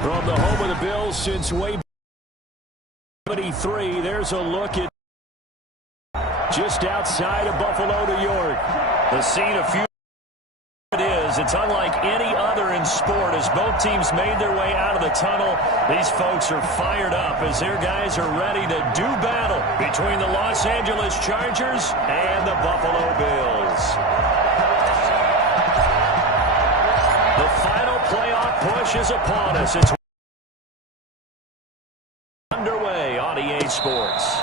From the home of the Bills since way back 73, there's a look at just outside of Buffalo, New York. The scene of few it is. It's unlike any other in sport. As both teams made their way out of the tunnel, these folks are fired up as their guys are ready to do battle between the Los Angeles Chargers and the Buffalo Bills. The final playoff push is upon us. It's underway on EA Sports.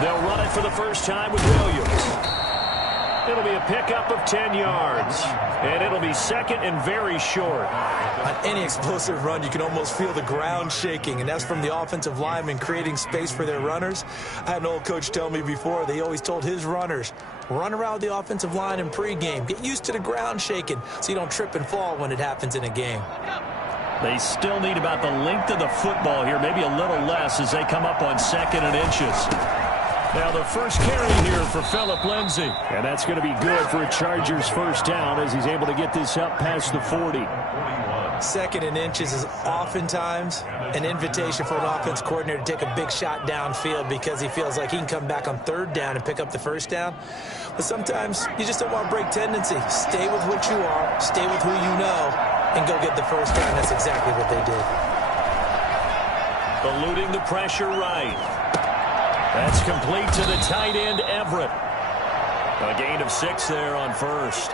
They'll run it for the first time with Williams. It'll be a pickup of 10 yards, and it'll be second and very short. On any explosive run, you can almost feel the ground shaking, and that's from the offensive linemen creating space for their runners. I had an old coach tell me before, they always told his runners, run around the offensive line in pregame. Get used to the ground shaking so you don't trip and fall when it happens in a game. They still need about the length of the football here, maybe a little less as they come up on 2nd and inches. Now the first carry here for Phillip Lindsay. And that's going to be good for a Chargers first down as he's able to get this up past the 40. 2nd and inches is oftentimes an invitation for an offense coordinator to take a big shot downfield because he feels like he can come back on 3rd down and pick up the first down. But sometimes you just don't want to break tendency. Stay with what you are, stay with who you know, and go get the first down. That's exactly what they did. Eluding the pressure right. That's complete to the tight end, Everett. A gain of 6 there on first.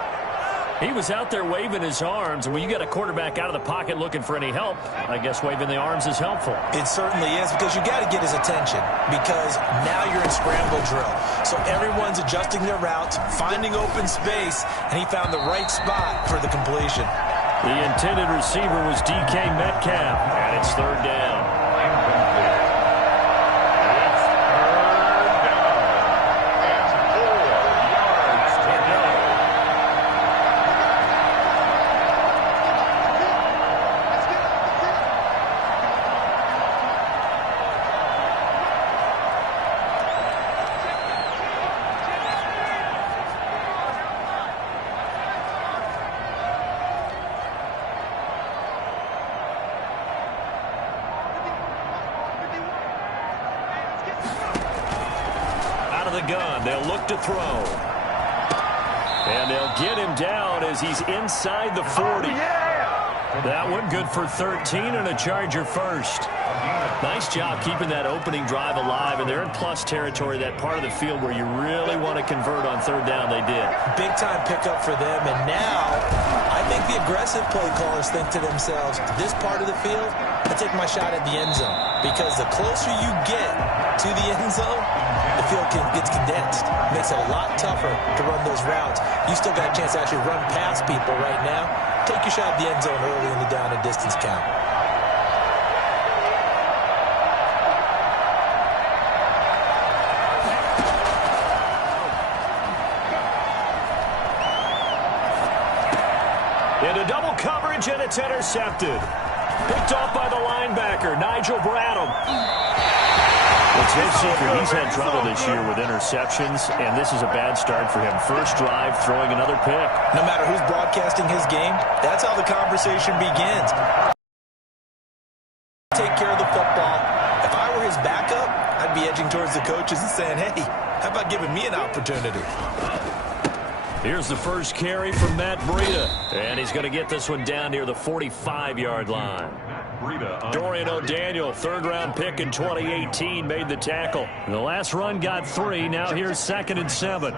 He was out there waving his arms, and when you get a quarterback out of the pocket looking for any help, I guess waving the arms is helpful. It certainly is, because you got to get his attention, because now you're in scramble drill. So everyone's adjusting their routes, finding open space, and he found the right spot for the completion. The intended receiver was DK Metcalf, and it's 3rd down. Gun. They'll look to throw. And they'll get him down as he's inside the 40. That one good for 13 and a Charger first. Nice job keeping that opening drive alive, and they're in plus territory, that part of the field where you really want to convert on 3rd down. They did. Big time pickup for them, and now I think the aggressive play callers think to themselves, this part of the field, I take my shot at the end zone, because the closer you get to the end zone, the field gets condensed. Makes it a lot tougher to run those routes. You still got a chance to actually run past people right now. Take your shot at the end zone early in the down and distance count. Into double coverage, and it's intercepted. Picked off by the linebacker, Nigel Bradham. It's no secret he's had trouble this year with interceptions, and this is a bad start for him. First drive, throwing another pick. No matter who's broadcasting his game, that's how the conversation begins. Take care of the football. If I were his backup, I'd be edging towards the coaches and saying, hey, how about giving me an opportunity? Here's the first carry from Matt Breida, and he's going to get this one down near the 45-yard line. Dorian O'Daniel, 3rd-round pick in 2018, made the tackle. And the last run got 3. Now here's 2nd and 7.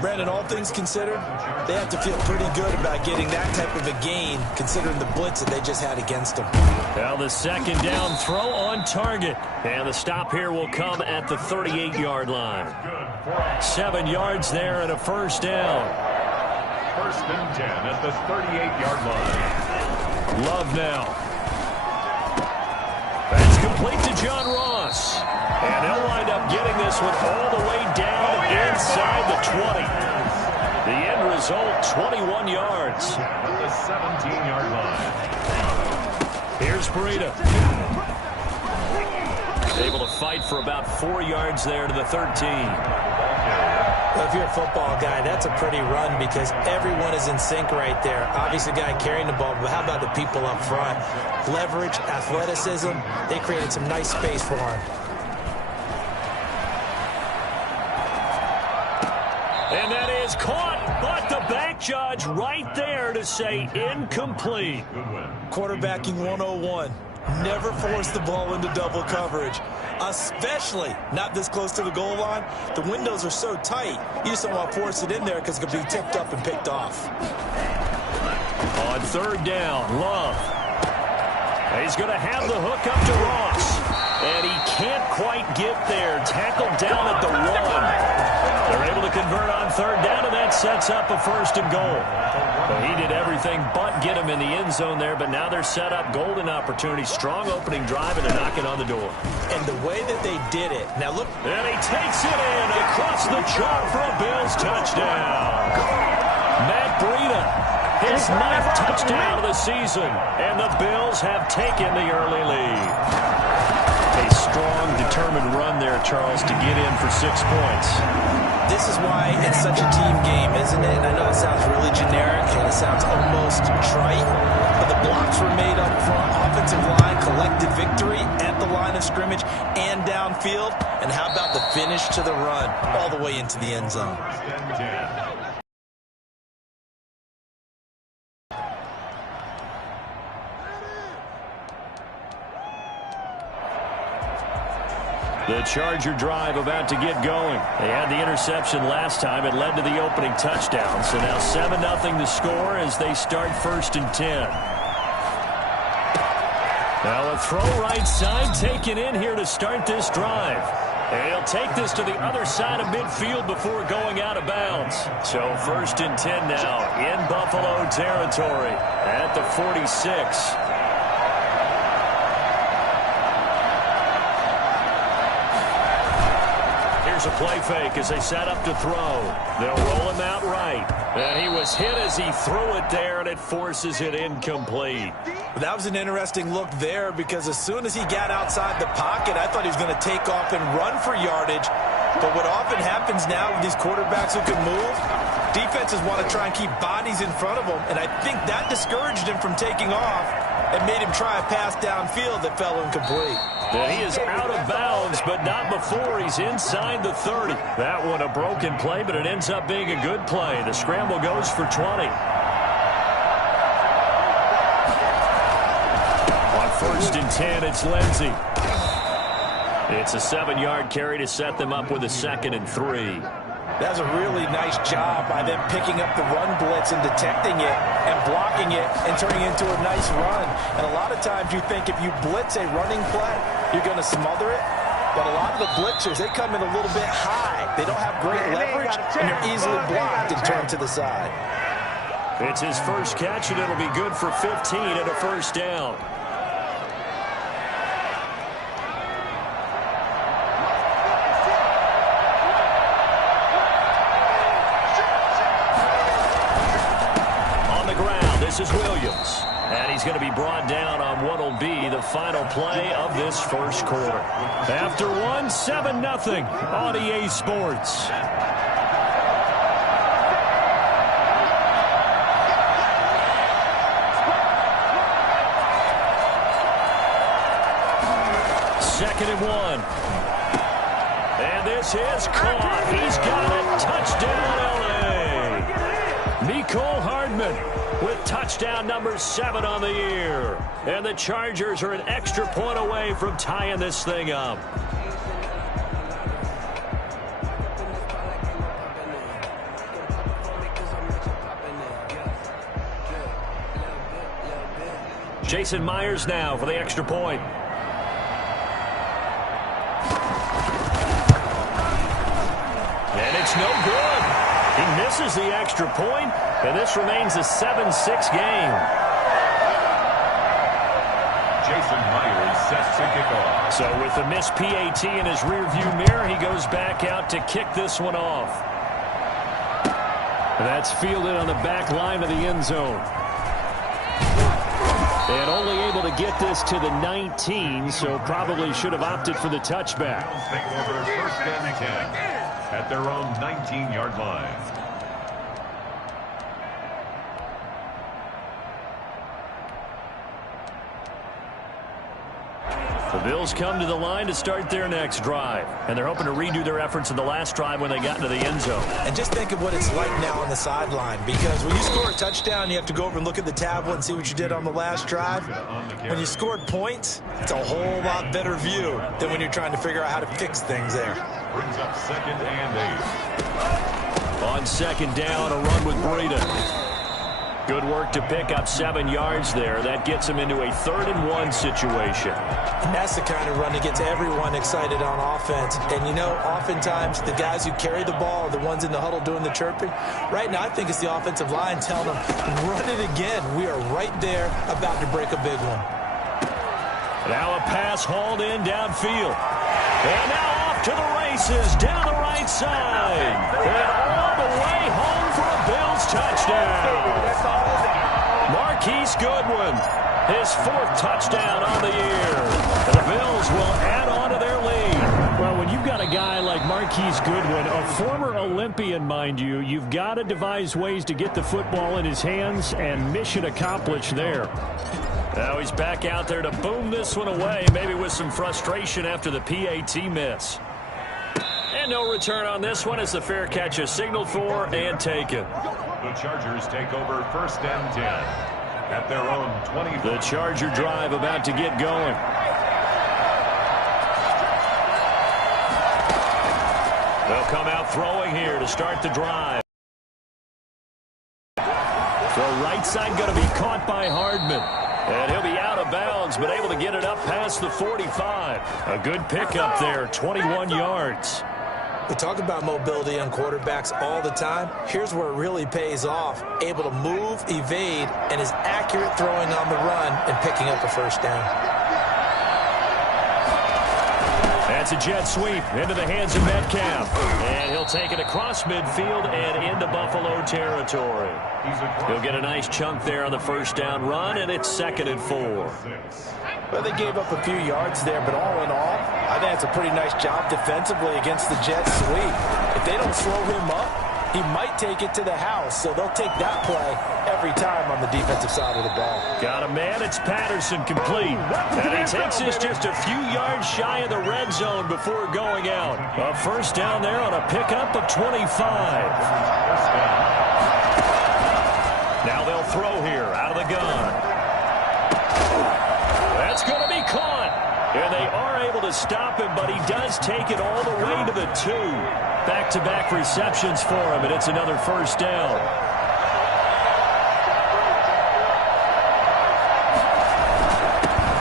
Brandon, all things considered, they have to feel pretty good about getting that type of a gain, considering the blitz that they just had against them. Now the 2nd down throw on target. And the stop here will come at the 38-yard line. 7 yards there and a first down. 1st and 10 at the 38-yard line. Love now. That's complete to John Ross. And they'll wind up getting this one all the way down inside the 20. The end result, 21 yards. At the 17-yard line. Here's Breida. Able to fight for about 4 yards there to the 13. Well, if you're a football guy, that's a pretty run because everyone is in sync right there. Obviously, the guy carrying the ball, but how about the people up front? Leverage, athleticism, they created some nice space for him. And that is caught, but the back judge right there to say incomplete. Quarterbacking 101. Never force the ball into double coverage, especially not this close to the goal line. The windows are so tight, you just don't want to force it in there because it could be tipped up and picked off. On third down, Love. He's going to have the hook up to Ross. And he can't quite get there. Tackled down at the 1. They're able to convert on third down, and that sets up a first and goal. Well, he did everything but get him in the end zone there, but now they're set up golden opportunity. Strong opening drive, and they're knocking on the door. And the way that they did it. Now look. And he takes it in across the chalk for a Bills touchdown. Matt Breida, his 9th touchdown of the season, and the Bills have taken the early lead. A strong, determined run there, Charles, to get in for 6 points. This is why it's such a team game, isn't it? And I know it sounds really generic and it sounds almost trite, but the blocks were made up front. Offensive line collected victory at the line of scrimmage and downfield. And how about the finish to the run all the way into the end zone? The Charger drive about to get going. They had the interception last time. It led to the opening touchdown. So now 7-0 to score as they start 1st and 10. Now a throw right side taken in here to start this drive. And he'll take this to the other side of midfield before going out of bounds. So 1st and 10 now in Buffalo territory at the 46. Here's a play fake as they set up to throw. They'll roll him out right. And he was hit as he threw it there, and it forces it incomplete. That was an interesting look there because as soon as he got outside the pocket, I thought he was going to take off and run for yardage. But what often happens now with these quarterbacks who can move, defenses want to try and keep bodies in front of them. And I think that discouraged him from taking off and made him try a pass downfield that fell incomplete. And he is out of bounds, but not before he's inside the 30. That one a broken play, but it ends up being a good play. The scramble goes for 20. On 1st and 10, it's Lindsey. It's a 7-yard carry to set them up with a 2nd and 3. That's a really nice job by them picking up the run blitz and detecting it and blocking it and turning it into a nice run. And a lot of times you think if you blitz a running play, you're going to smother it. But a lot of the blitzers, they come in a little bit high. They don't have great leverage, and they're easily blocked and turned to the side. It's his first catch, and it'll be good for 15 and a first down. This is Williams, and he's going to be brought down on what will be the final play of this first quarter. After 7-0 on EA Sports. Second and 1. And this is caught. He's got it. Touchdown, L.A. Mecole Hardman with touchdown number 7 on the year. And the Chargers are an extra point away from tying this thing up. Jason Myers now for the extra point. And it's no good. He misses the extra point, and this remains a 7-6 game. Jason Myers sets to kick off. So with the missed PAT in his rearview mirror, he goes back out to kick this one off. That's fielded on the back line of the end zone. And only able to get this to the 19, so probably should have opted for the touchback. Take over first and 10 at their own 19-yard line. The Bills come to the line to start their next drive. And they're hoping to redo their efforts in the last drive when they got into the end zone. And just think of what it's like now on the sideline. Because when you score a touchdown, you have to go over and look at the tablet and see what you did on the last drive. When you scored points, it's a whole lot better view than when you're trying to figure out how to fix things there. Brings up 2nd and 8. On 2nd down, a run with Breida. Good work to pick up 7 yards there. That gets him into a 3rd and 1 situation. And that's the kind of run that gets everyone excited on offense. And, you know, oftentimes the guys who carry the ball are the ones in the huddle doing the chirping. Right now, I think it's the offensive line telling them, run it again. We are right there about to break a big one. Now a pass hauled in downfield. And now off to the races down the right side. And all the way home for a Bills touchdown. Marquise Goodwin, his 4th touchdown on the year. And the Bills will add on to their lead. Well, when you've got a guy like Marquise Goodwin, a former Olympian, mind you, you've got to devise ways to get the football in his hands, and mission accomplished there. Now he's back out there to boom this one away, maybe with some frustration after the PAT miss. And no return on this one as the fair catch is signaled for and taken. The Chargers take over 1st and 10 at their own 20. The Charger drive about to get going. They'll come out throwing here to start the drive. Throw right side going to be caught by Hardman. And he'll be out of bounds, but able to get it up past the 45. A good pickup there, 21 yards. We talk about mobility on quarterbacks all the time. Here's where it really pays off. Able to move, evade, and is accurate throwing on the run and picking up a 1st down. That's a jet sweep into the hands of Metcalf. And he'll take it across midfield and into Buffalo territory. He'll get a nice chunk there on the 1st down run, and it's 2nd and 4. Well, they gave up a few yards there, but all in all, I think that's a pretty nice job defensively against the jet sweep. If they don't slow him up, he might take it to the house, so they'll take that play every time on the defensive side of the ball. Got a man, it's Patterson complete. And he takes this just a few yards shy of the red zone before going out. A 1st down there on a pickup of 25. Now they'll throw here out of the gun. That's going to be caught. And they are able to stop him, but he does take it all the way to the 2. Back-to-back receptions for him, and it's another 1st down.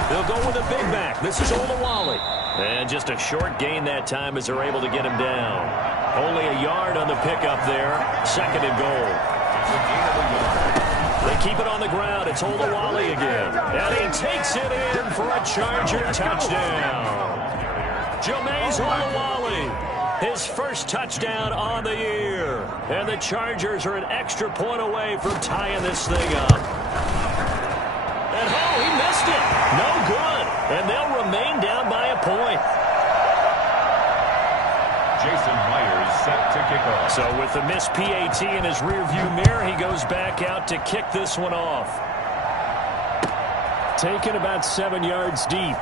They'll go with a big back. This is Olawale. And just a short gain that time as they're able to get him down. Only a yard on the pickup there. 2nd and goal. They keep it on the ground. It's Olawale again. And he takes it in for a Charger touchdown. Jameis Olawale. His 1st touchdown on the year. And the Chargers are an extra point away from tying this thing up. And oh, he missed it. No good. And they'll remain down by a point. Jason Myers set to kick off. So with the missed PAT in his rearview mirror, he goes back out to kick this one off. Taken about 7 yards deep.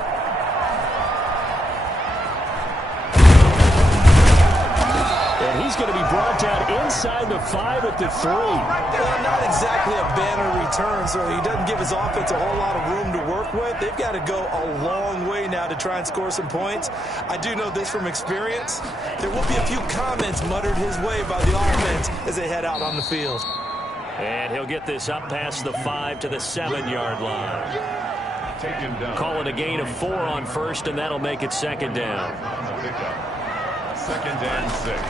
And he's going to be brought down inside the 5 at the 3. Well, not exactly a banner return, so he doesn't give his offense a whole lot of room to work with. They've got to go a long way now to try and score some points. I do know this from experience. There will be a few comments muttered his way by the offense as they head out on the field. And he'll get this up past the 5 to the 7-yard line. Call it a gain of 4 on 1st, and that'll make it 2nd down. 2nd and 6.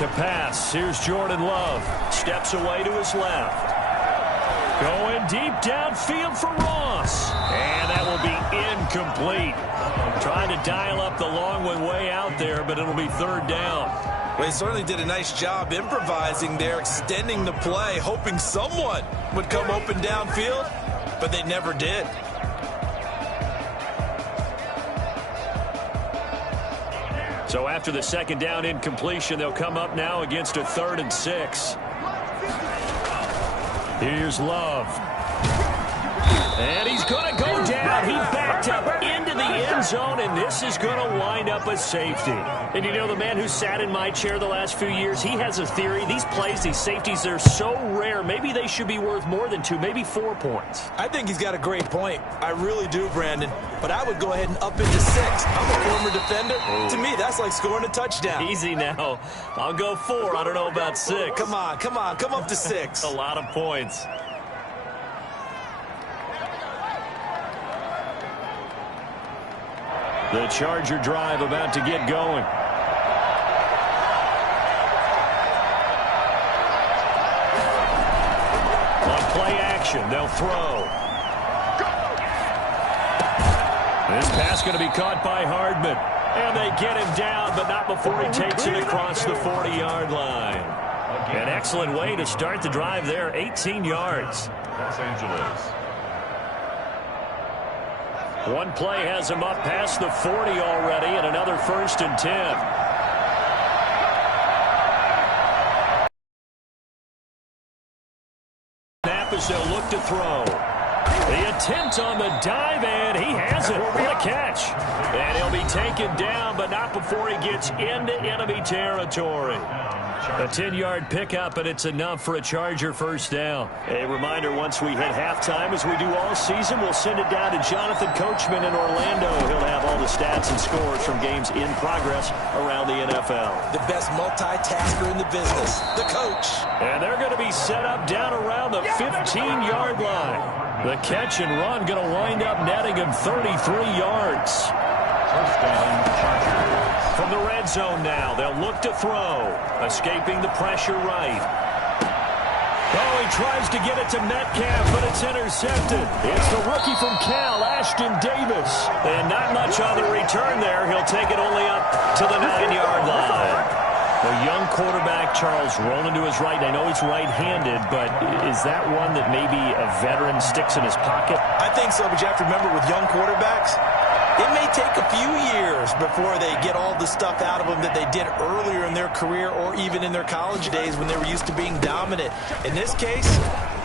To pass, here's Jordan Love. Steps away to his left. Going deep downfield for Ross. And that will be incomplete. Trying to dial up the long one way out there, but it'll be third down. Well, he certainly did a nice job improvising there, extending the play, hoping someone would come open downfield, but they never did. So after the second down incompletion, they'll come up now against a 3rd and 6. Here's Love. And he's going to go down. He backed up into the end zone, and this is going to wind up a safety. And you know, the man who sat in my chair the last few years, he has a theory. These plays, these safeties, they're so rare. Maybe they should be worth more than 2, maybe 4 points. I think he's got a great point. I really do, Brandon. But I would go ahead and up into 6. I'm a former defender. To me, that's like scoring a touchdown. Easy now. I'll go 4. I don't know about 6. Come on. Come up to 6. A lot of points. The Charger drive about to get going. On play action, they'll throw. This pass going to be caught by Hardman. And they get him down, but not before he takes it across the 40-yard line. An excellent way to start the drive there, 18 yards. Los Angeles. One play has him up past the 40 already, and another 1st and 10. Snap as they'll look to throw. The attempt on the dive, and he has it. What a catch. And he'll be taken down, but not before he gets into enemy territory. A 10-yard pickup, and it's enough for a Charger first down. A reminder, once we hit halftime, as we do all season, we'll send it down to Jonathan Coachman in Orlando. He'll have all the stats and scores from games in progress around the NFL. The best multitasker in the business, the coach. And they're going to be set up down around the 15-yard line. The catch and run going to wind up netting him 33 yards. First down, Chargers. From the red zone now, they'll look to throw. Escaping the pressure right. Oh, he tries to get it to Metcalf, but it's intercepted. It's the rookie from Cal, Ashton Davis. And not much on the return there. He'll take it only up to the 9-yard line. The young quarterback, Charles, rolling to his right. I know he's right-handed, but is that one that maybe a veteran sticks in his pocket? I think so, but you have to remember with young quarterbacks, it may take a few years before they get all the stuff out of them that they did earlier in their career or even in their college days when they were used to being dominant. In this case,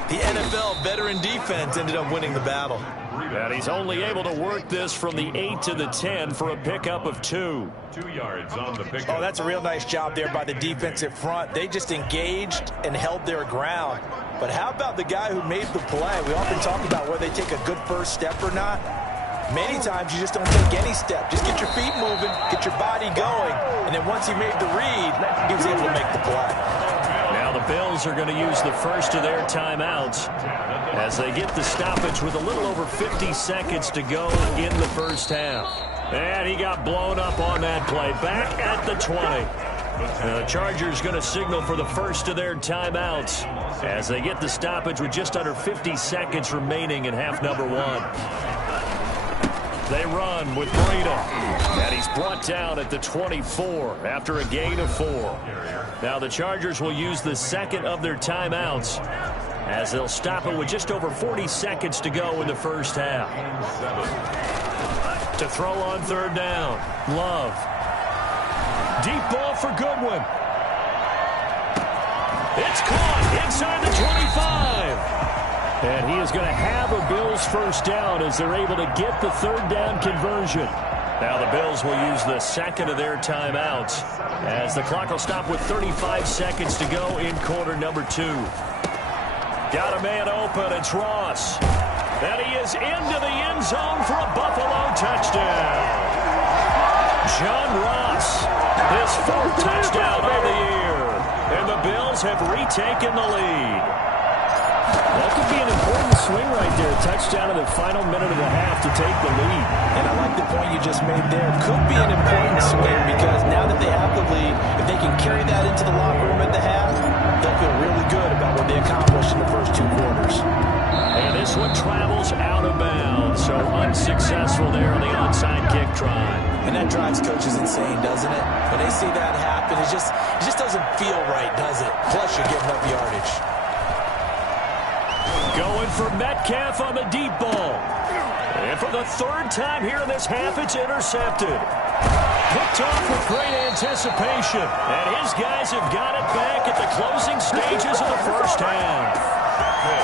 the NFL veteran defense ended up winning the battle. And he's only able to work this from the 8 to the 10 for a pickup of 2. 2 yards on the pickup. Oh, that's a real nice job there by the defensive front. They just engaged and held their ground. But how about the guy who made the play? We often talk about whether they take a good first step or not. Many times you just don't take any step. Just get your feet moving, get your body going, and then once he made the read, he was able to make the play. Now the Bills are going to use the first of their timeouts as they get the stoppage with a little over 50 seconds to go in the first half. And he got blown up on that play. Back at the 20. The Chargers going to signal for the first of their timeouts as they get the stoppage with just under 50 seconds remaining in half number 1. They run with Breida, and he's brought down at the 24 after a gain of 4. Now the Chargers will use the second of their timeouts as they'll stop it with just over 40 seconds to go in the first half. To throw on third down, Love. Deep ball for Goodwin. It's caught inside the 25. And he is going to have a Bills first down as they're able to get the third down conversion. Now the Bills will use the second of their timeouts as the clock will stop with 35 seconds to go in quarter number 2. Got a man open. It's Ross. And he is into the end zone for a Buffalo touchdown. John Ross, his 4th touchdown of the year. And the Bills have retaken the lead. That could be an important swing right there. Touchdown in the final minute of the half to take the lead. And I like the point you just made there. Could be an important swing because now that they have the lead, if they can carry that into the locker room at the half, they'll feel really good about what they accomplished in the first 2 quarters. this one travels out of bounds. So unsuccessful there on the onside kick try. And that drives coaches insane, doesn't it? When they see that happen, it just doesn't feel right, does it? Plus, you're giving up yardage. Going for Metcalf on the deep ball. And for the third time here in this half, it's intercepted. Picked off with great anticipation. And his guys have got it back at the closing stages of the first half.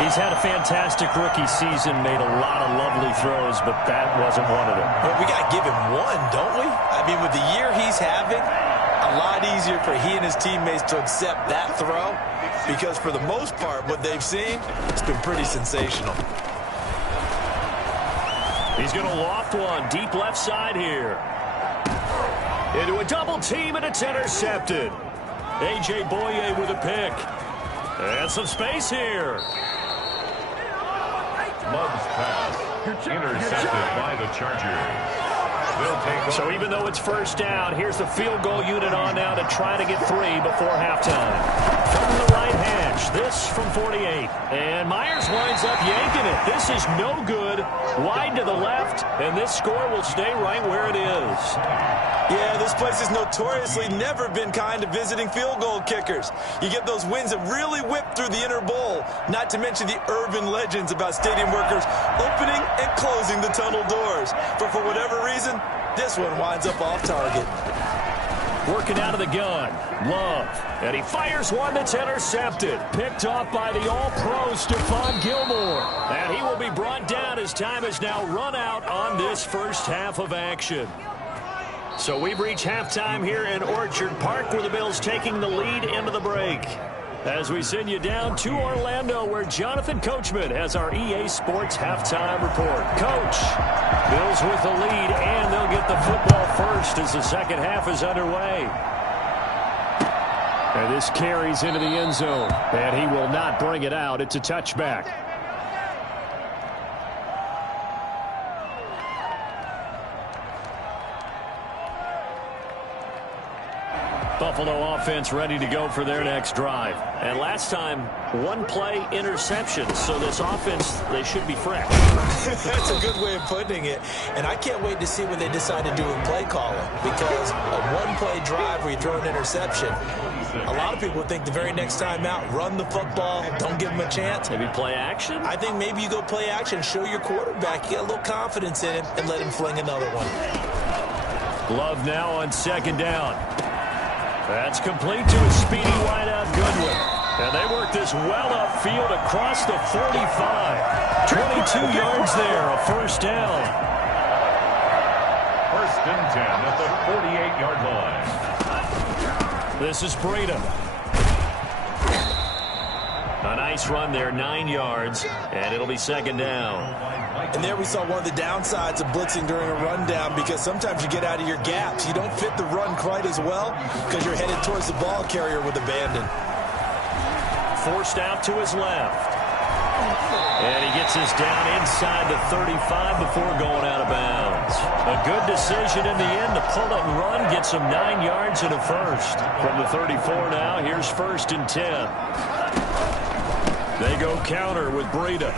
He's had a fantastic rookie season, made a lot of lovely throws, but that wasn't one of them. Well, we got to give him one, don't we? I mean, with the year he's having, a lot easier for he and his teammates to accept that throw, because for the most part, what they've seen, it's been pretty sensational. He's going to loft one deep left side here. Into a double team, and it's intercepted. A.J. Boye with a pick. And some space here. Love's pass. Intercepted by the Chargers. So even though it's first down, here's the field goal unit on now to try to get 3 before halftime. From the right hash, this from 48. And Myers winds up yanking it. This is no good. Wide to the left, and this score will stay right where it is. Yeah, this place has notoriously never been kind to visiting field goal kickers. You get those wins that really whip through the inner bowl, not to mention the urban legends about stadium workers opening and closing the tunnel doors. But for whatever reason, this one winds up off target. Working out of the gun, Love, and he fires one that's intercepted. Picked off by the All-Pro Stephon Gilmore. And he will be brought down as time has now run out on this first half of action. So we've reached halftime here in Orchard Park, where the Bills taking the lead into the break. As we send you down to Orlando, where Jonathan Coachman has our EA Sports halftime report. Coach, Bills with the lead, and they'll get the football first as the second half is underway. And this carries into the end zone, and he will not bring it out. It's a touchback. Buffalo offense ready to go for their next drive. And last time, one play interception. So this offense, they should be fresh. That's a good way of putting it. And I can't wait to see when they decide to do a play calling. Because a one-play drive where you throw an interception, a lot of people think the very next time out, run the football, don't give them a chance. Maybe play action? I think maybe you go play action, show your quarterback, you get a little confidence in him, and let him fling another one. Love now on second down. That's complete to a speedy wideout Goodwin. And they work this well upfield across the 45. 22 yards there, a first down. First and 10 at the 48-yard line. This is Breida. A nice run there, 9 yards, and it'll be second down. And there we saw one of the downsides of blitzing during a rundown, because sometimes you get out of your gaps. You don't fit the run quite as well because you're headed towards the ball carrier with abandon. Forced out to his left. And he gets us down inside the 35 before going out of bounds. A good decision in the end to pull it and run, get some 9 yards and a first. From the 34 now, here's first and 10. They go counter with Breida.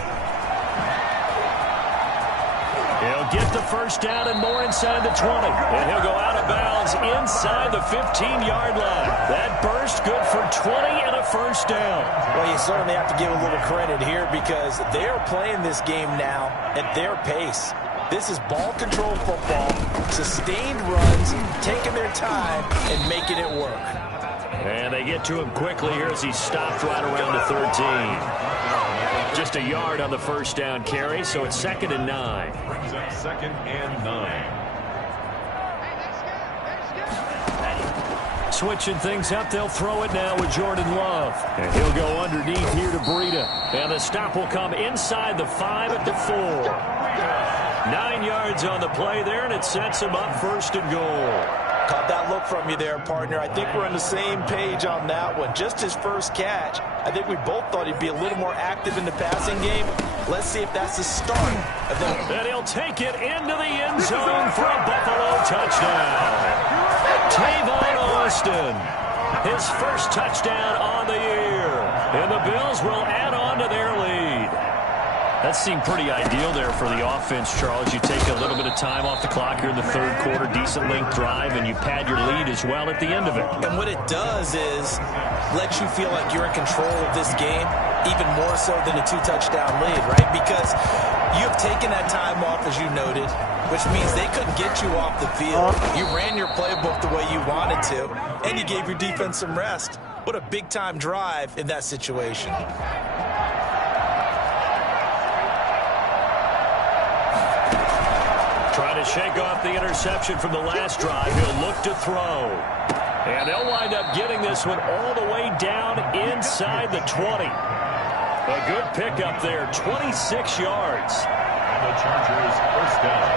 He'll get the first down and more inside the 20. And he'll go out of bounds inside the 15-yard line. That burst good for 20 and a first down. Well, you certainly have to give a little credit here, because they're playing this game now at their pace. This is ball control football, sustained runs, taking their time and making it work. And they get to him quickly here as he stopped right around the 13. Just a yard on the first down carry, so it's second and 9. Brings up second and 9. Switching things up, they'll throw it now with Jordan Love. And he'll go underneath here to Breida. And the stop will come inside the 5 at the 4. 9 yards on the play there, and it sets him up first and goal. Caught that look from you there, partner. I think we're on the same page on that one. Just his first catch. I think we both thought he'd be a little more active in the passing game. Let's see if that's the start of that. And he'll take it into the end zone for a Buffalo touchdown. Tavon Austin, his first touchdown on the year. And the Bills will add on to their lead. That seemed pretty ideal there for the offense, Charles. You take a little bit of time off the clock here in the third quarter, decent length drive, and you pad your lead as well at the end of it. And what it does is lets you feel like you're in control of this game, even more so than a two-touchdown lead, right? Because you have taken that time off, as you noted, which means they couldn't get you off the field. You ran your playbook the way you wanted to, and you gave your defense some rest. What a big-time drive in that situation. Trying to shake off the interception from the last drive. He'll look to throw. And they'll wind up getting this one all the way down inside the 20. A good pickup there, 26 yards. And the Chargers first down.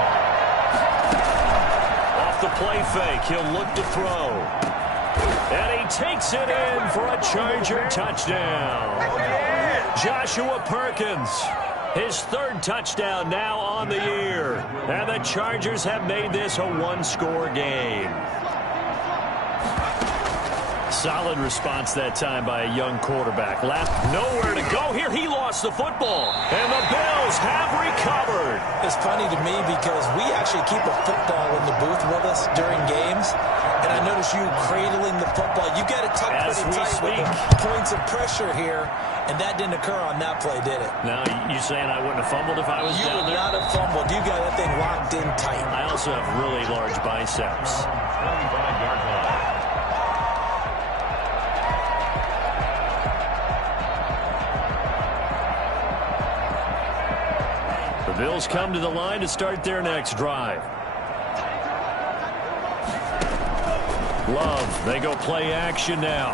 Off the play fake, he'll look to throw. And he takes it in for a Charger touchdown. Joshua Perkins, his third touchdown now on the year. And the Chargers have made this a one-score game. Solid response that time by a young quarterback. Left, nowhere to go here. He lost the football. And the Bills have recovered. It's funny to me because we actually keep a football in the booth with us during games. And I notice you cradling the football. You got it tucked pretty tight with the points of pressure here. And that didn't occur on that play, did it? Now, you saying I wouldn't have fumbled if I was down there? You would not have fumbled. You got that thing locked in tight. I also have really large biceps. 25-yard line. The Bills come to the line to start their next drive. Love, they go play action now.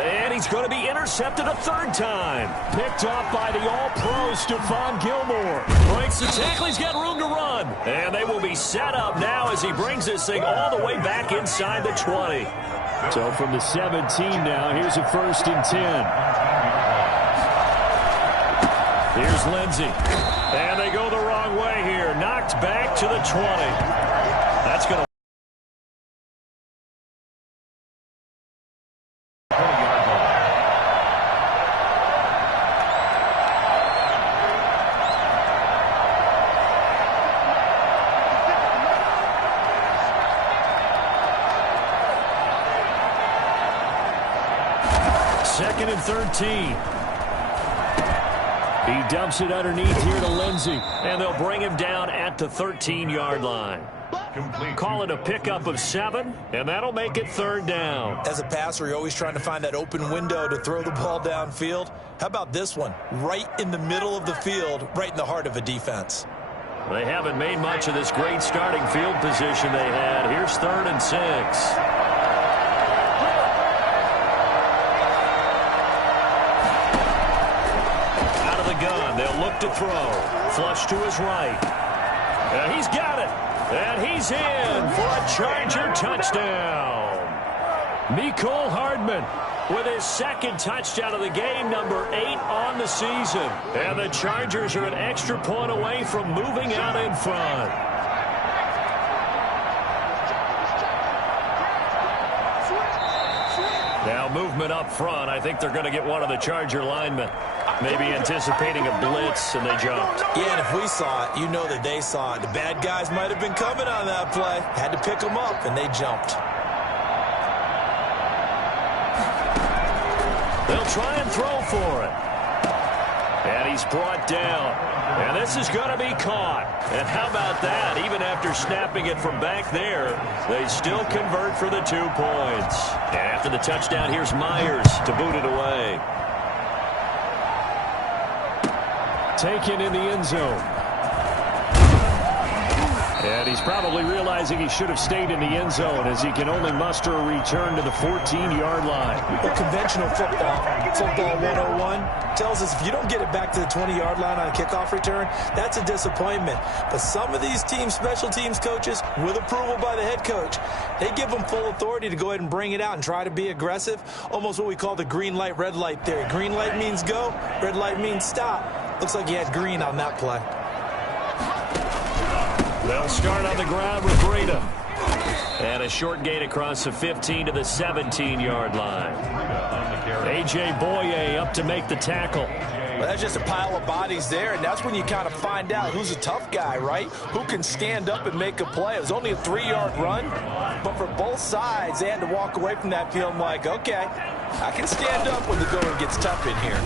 And he's going to be intercepted a third time. Picked off by the all-pro Stephon Gilmore. Breaks the tackle, he's got room to run. And they will be set up now as he brings this thing all the way back inside the 20. So from the 17 now, here's a 1st and 10. Here's Lindsey. And they go the wrong way here. Knocked back to the 20. That's going to... Second and 13. He dumps it underneath here to Lindsey, and they'll bring him down at the 13-yard line. Call it a pickup of 7, and that'll make it 3rd down. As a passer, you're always trying to find that open window to throw the ball downfield. How about this one? Right in the middle of the field, right in the heart of a defense. They haven't made much of this great starting field position they had. Here's 3rd and 6. Gun. They'll look to throw. Flush to his right. And he's got it. And he's in for a Charger touchdown. Mecole Hardman with his 2nd touchdown of the game, number 8 on the season. And the Chargers are an extra point away from moving out in front. Now movement up front. I think they're going to get one of the Charger linemen. Maybe anticipating a blitz, and they jumped. Yeah, and if we saw it, you know that they saw it. The bad guys might have been coming on that play. Had to pick them up, and they jumped. They'll try and throw for it. And he's brought down. And this is going to be caught. And how about that? Even after snapping it from back there, they still convert for the 2 points. And after the touchdown, here's Myers to boot it away. Taken in the end zone. And he's probably realizing he should have stayed in the end zone as he can only muster a return to the 14-yard line. Well, conventional football 101, tells us if you don't get it back to the 20-yard line on a kickoff return, that's a disappointment. But some of these teams, special teams coaches, with approval by the head coach, they give them full authority to go ahead and bring it out and try to be aggressive, almost what we call the green light, red light theory. Green light means go, red light means stop. Looks like he had green on that play. They'll start on the ground with Breida. And a short gain across the 15 to the 17-yard line. A.J. Boye up to make the tackle. Well, that's just a pile of bodies there, and that's when you kind of find out who's a tough guy, right? Who can stand up and make a play. It was only a 3-yard run, but for both sides, they had to walk away from that feeling like, okay, I can stand up when the going gets tough in here.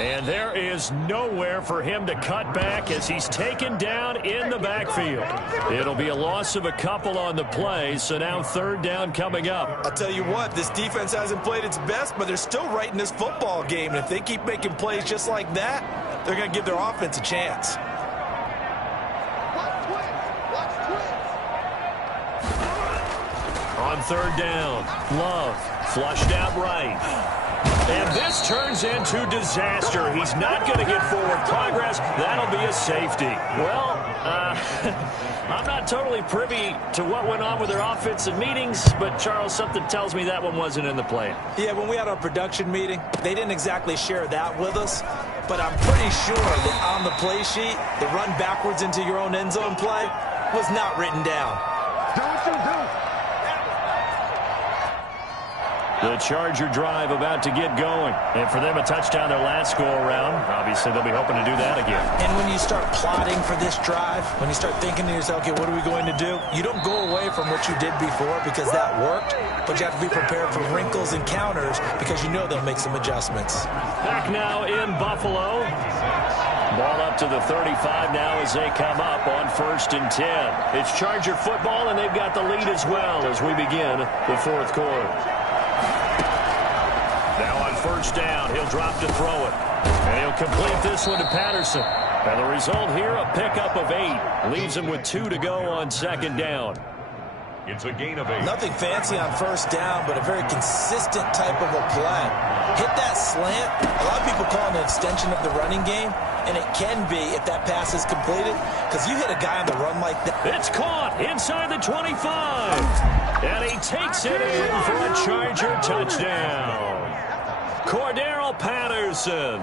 And there is nowhere for him to cut back as he's taken down in the backfield. It'll be a loss of a couple on the play, so now third down coming up. I'll tell you what, this defense hasn't played its best, but they're still right in this football game. And if they keep making plays just like that, they're going to give their offense a chance. On third down, Love flushed out right. And this turns into disaster. He's not going to get forward progress. That'll be a safety. Well, I'm not totally privy to what went on with their offensive meetings, but, Charles, something tells me that one wasn't in the plan. Yeah, when we had our production meeting, they didn't exactly share that with us, but I'm pretty sure that on the play sheet, the run backwards into your own end zone play was not written down. Do what you do. The Charger drive about to get going. And for them, a touchdown their last go-around. Obviously, they'll be hoping to do that again. And when you start plotting for this drive, when you start thinking to yourself, okay, what are we going to do? You don't go away from what you did before because that worked, but you have to be prepared for wrinkles and counters because you know they'll make some adjustments. Back now in Buffalo. Ball up to the 35 now as they come up on 1st and 10. It's Charger football, and they've got the lead as well as we begin the fourth quarter. Now on 1st down, he'll drop to throw it. And he'll complete this one to Patterson. And the result here, a pickup of 8. Leaves him with 2 to go on 2nd down. It's a gain of 8. Nothing fancy on 1st down, but a very consistent type of a play. Hit that slant. A lot of people call it an extension of the running game, and it can be if that pass is completed, because you hit a guy on the run like that. It's caught inside the 25. And he takes it in for a Charger touchdown. Cordero Patterson,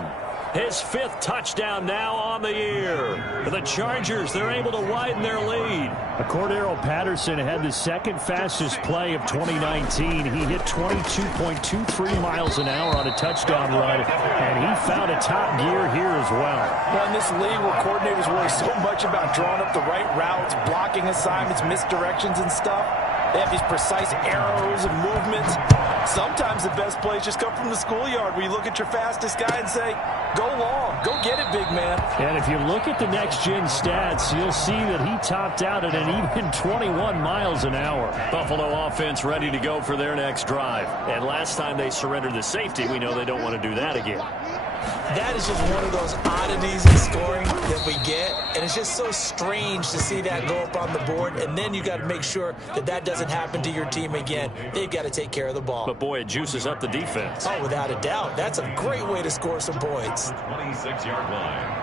his 5th touchdown now on the year. For the Chargers, they're able to widen their lead. Cordero Patterson had the 2nd fastest play of 2019. He hit 22.23 miles an hour on a touchdown run, and he found a top gear here as well. Well, in this league where coordinators worry so much about drawing up the right routes, blocking assignments, misdirections and stuff, they have these precise arrows and movements. Sometimes the best plays just come from the schoolyard where you look at your fastest guy and say, go long, go get it, big man. And if you look at the next-gen stats, you'll see that he topped out at an even 21 miles an hour. Buffalo offense ready to go for their next drive. And last time they surrendered the safety, we know they don't want to do that again. That is just one of those oddities in scoring that we get, and it's just so strange to see that go up on the board, and then you got to make sure that that doesn't happen to your team again. They've got to take care of the ball. But, boy, it juices up the defense. Oh, without a doubt. That's a great way to score some points. 26-yard line.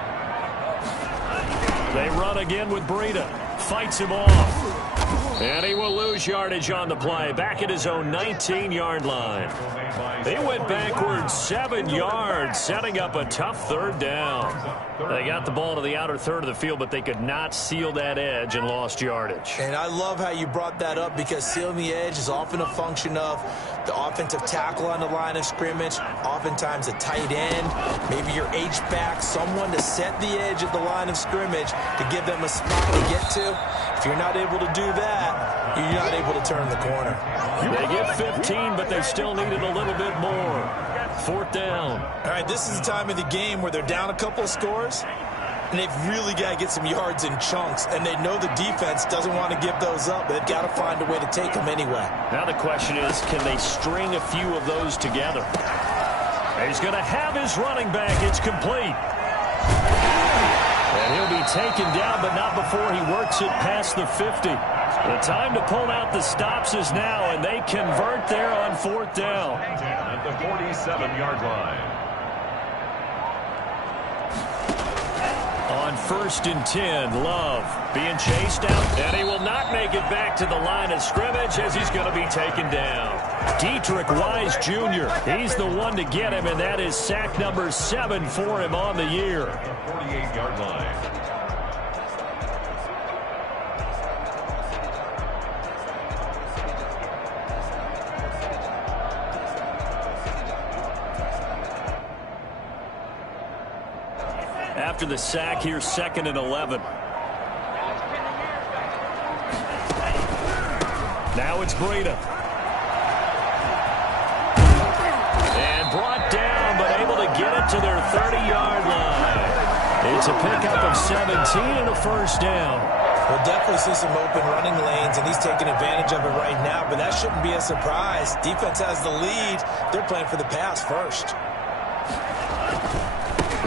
They run again with Breida. Fights him off. And he will lose yardage on the play. Back at his own 19-yard line. They went backwards 7 yards, setting up a tough 3rd down. They got the ball to the outer third of the field, but they could not seal that edge and lost yardage. And I love how you brought that up because sealing the edge is often a function of the offensive tackle on the line of scrimmage, oftentimes a tight end, maybe your H-back, someone to set the edge at the line of scrimmage to give them a spot to get to. If you're not able to do that, you're not able to turn the corner. They get 15, but they still needed a little bit more. 4th down. All right, this is the time of the game where they're down a couple of scores, and they've really got to get some yards in chunks, and they know the defense doesn't want to give those up. They've got to find a way to take them anyway. Now the question is, can they string a few of those together? He's going to have his running back. It's complete. And he'll be taken down, but not before he works it past the 50. The time to pull out the stops is now, and they convert there on 4th down. At the 47-yard line. On 1st and 10, Love being chased out, and he will not make it back to the line of scrimmage as he's going to be taken down. Dietrich Wise Jr., he's the one to get him, and that is sack number 7 for him on the year. 48-yard line. after the sack here, 2nd and 11. Now it's Breida. And brought down, but able to get it to their 30-yard line. It's a pickup of 17 and a first down. We'll definitely see some open running lanes, and he's taking advantage of it right now, but that shouldn't be a surprise. Defense has the lead. They're playing for the pass first.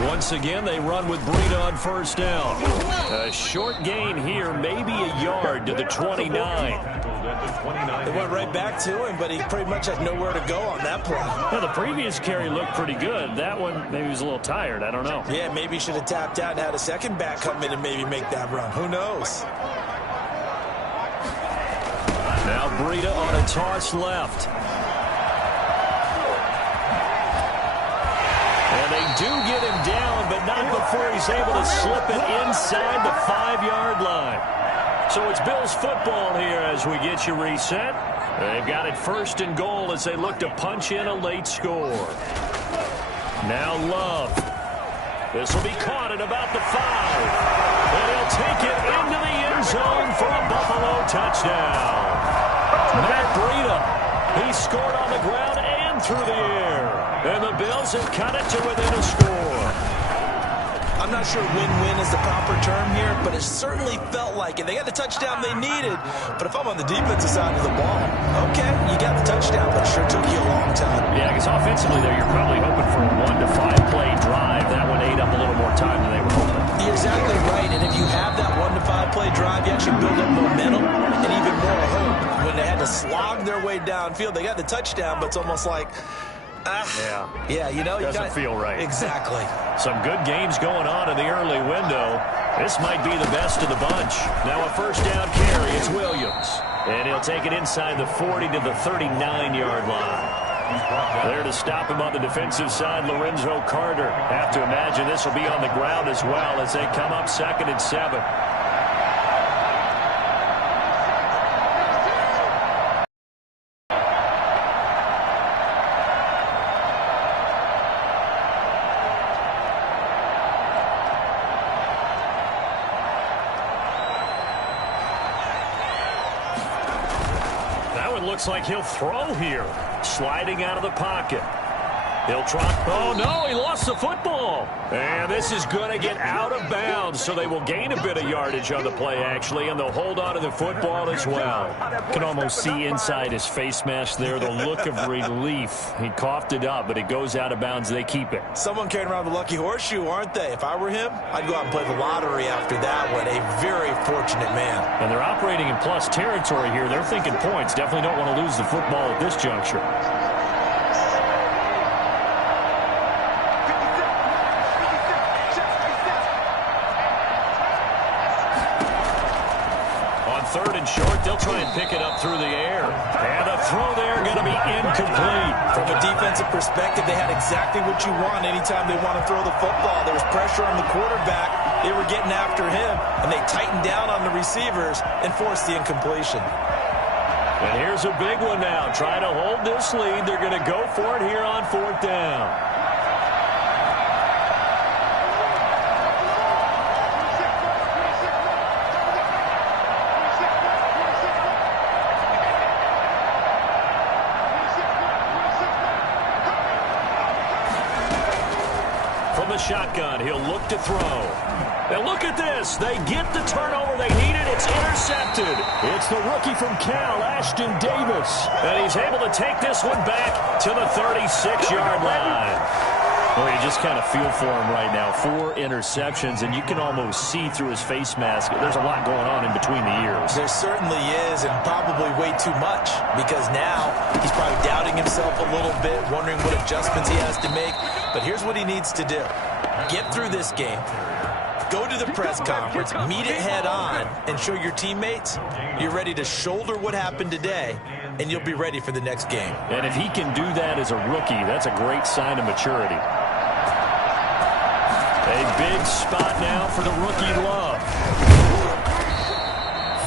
Once again, they run with Breida on first down. A short gain here, maybe a yard to the 29. They went right back to him, but he pretty much had nowhere to go on that play. Well, the previous carry looked pretty good. That one, maybe he was a little tired. I don't know. Yeah, maybe he should have tapped out and had a second back come in and maybe make that run. Who knows? Now Breida on a toss left. And they do get him down, but not before he's able to slip it inside the 5-yard line. So it's Bills football here as we get you reset. They've got it 1st and goal as they look to punch in a late score. Now Love. This will be caught at about the 5. And he'll take it into the end zone for a Buffalo touchdown. Matt Breida. He scored on the ground and through the air. And the Bills have cut it to within a score. I'm not sure win-win is the proper term here, but it certainly felt like it. They got the touchdown they needed, but if I'm on the defensive side of the ball, okay, you got the touchdown, but it sure took you a long time. Yeah, because offensively there, you're probably hoping for a 1 to 5 play drive. That one ate up a little more time than they were hoping. You're exactly right, and if you have that 1 to 5 play drive, you actually build up momentum and even more hope. When they had to slog their way downfield, they got the touchdown, but it's almost like, yeah, you know, doesn't feel right. Exactly. Some good games going on in the early window. This might be the best of the bunch. Now a first down carry. It's Williams. And he'll take it inside the 40 to the 39-yard line. There to stop him on the defensive side, Lorenzo Carter. Have to imagine this will be on the ground as well as they come up 2nd and 7. Looks like he'll throw here. Sliding out of the pocket. He'll try. Oh, no, he lost the football. And this is going to get out of bounds, so they will gain a bit of yardage on the play, actually, and they'll hold on to the football as well. Can almost see inside his face mask there the look of relief. He coughed it up, but it goes out of bounds. They keep it. Someone carrying around the lucky horseshoe, aren't they? If I were him, I'd go out and play the lottery after that one. A very fortunate man. And they're operating in plus territory here. They're thinking points. Definitely don't want to lose the football at this juncture. Third and short, they'll try and pick it up through the air. And the throw there going to be incomplete. From a defensive perspective, they had exactly what you want anytime they want to throw the football. There was pressure on the quarterback. They were getting after him, and they tightened down on the receivers and forced the incompletion. And here's a big one now. Trying to hold this lead. They're going to go for it here on 4th down. Shotgun. He'll look to throw. And look at this. They get the turnover they needed. It's intercepted. It's the rookie from Cal, Ashton Davis. And he's able to take this one back to the 36-yard line. Well, you just kind of feel for him right now. 4 interceptions, and you can almost see through his face mask. There's a lot going on in between the ears. There certainly is, and probably way too much, because now he's probably doubting himself a little bit, wondering what adjustments he has to make. But here's what he needs to do. Get through this game, go to the press conference, meet it head on, and show your teammates you're ready to shoulder what happened today, and you'll be ready for the next game. And if he can do that as a rookie, that's a great sign of maturity. A big spot now for the rookie Love.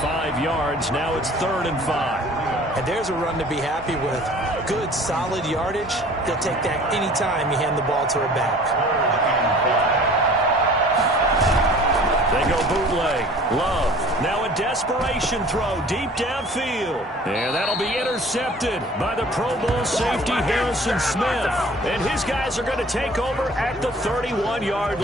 5 yards, now it's 3rd and 5. And there's a run to be happy with. Good, solid yardage. They'll take that anytime you hand the ball to a back. They go bootleg. Love. Now a desperation throw deep downfield. And that'll be intercepted by the Pro Bowl safety Harrison Smith. And his guys are going to take over at the 31-yard line.